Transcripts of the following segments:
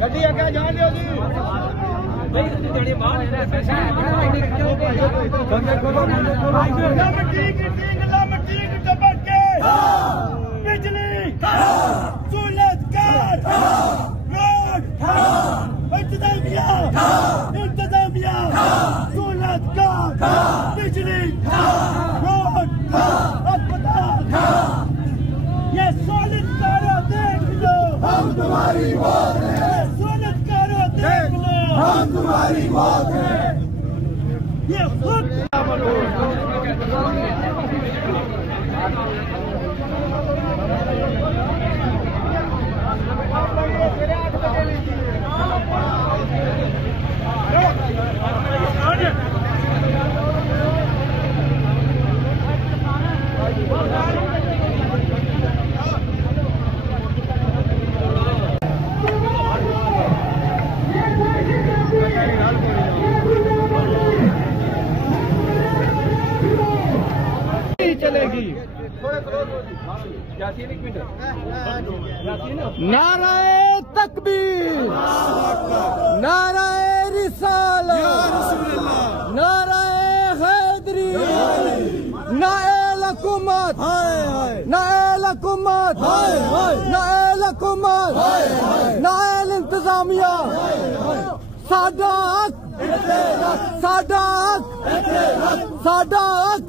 गड्डी अगे जान दो जी बिजली इंतजामिया बिजली रोड अस्पताल ये सोलिड करो देख लो हम तुम्हारी मौत है सोलिड करो देख लो हम तुम्हारी मौत है ये खुद चलेगी। नाराए तकबीर, नाराए रिसालत, नाराए हैदरी, नाएल हुकूमत, नाएल हुकूमत, नाएल हुकूमत, नाएल इंतजामिया, साडा हक, साडा हक, साडा हक,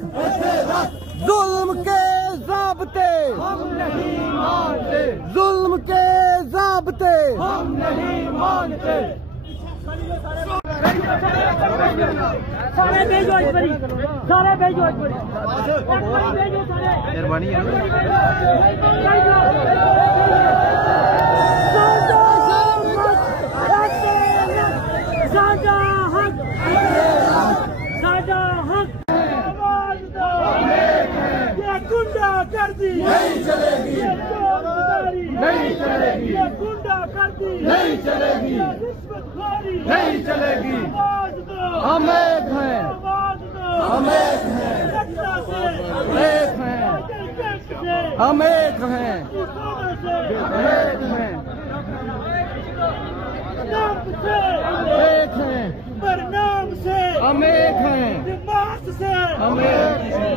जुल्म के ज़ाब्ते हम नहीं मानते, जुल्म के ज़ाब्ते हम नहीं मानते। सारे भेजो इस बरी, सारे भेजो इस बरी, भेजो सारे। मेहरबानी साडा हक, साडा हक, गुंडागर्दी नहीं चलेगी, नहीं चलेगी, ये गुंडागर्दी नहीं चलेगी, रिश्वतखोरी नहीं चलेगी। हम एक हैं, हम एक हैं, एक हैं, हम एक हैं, एक हैं, एक हैं, परिणाम से हम एक हैं, दिमाग से हम एक हैं।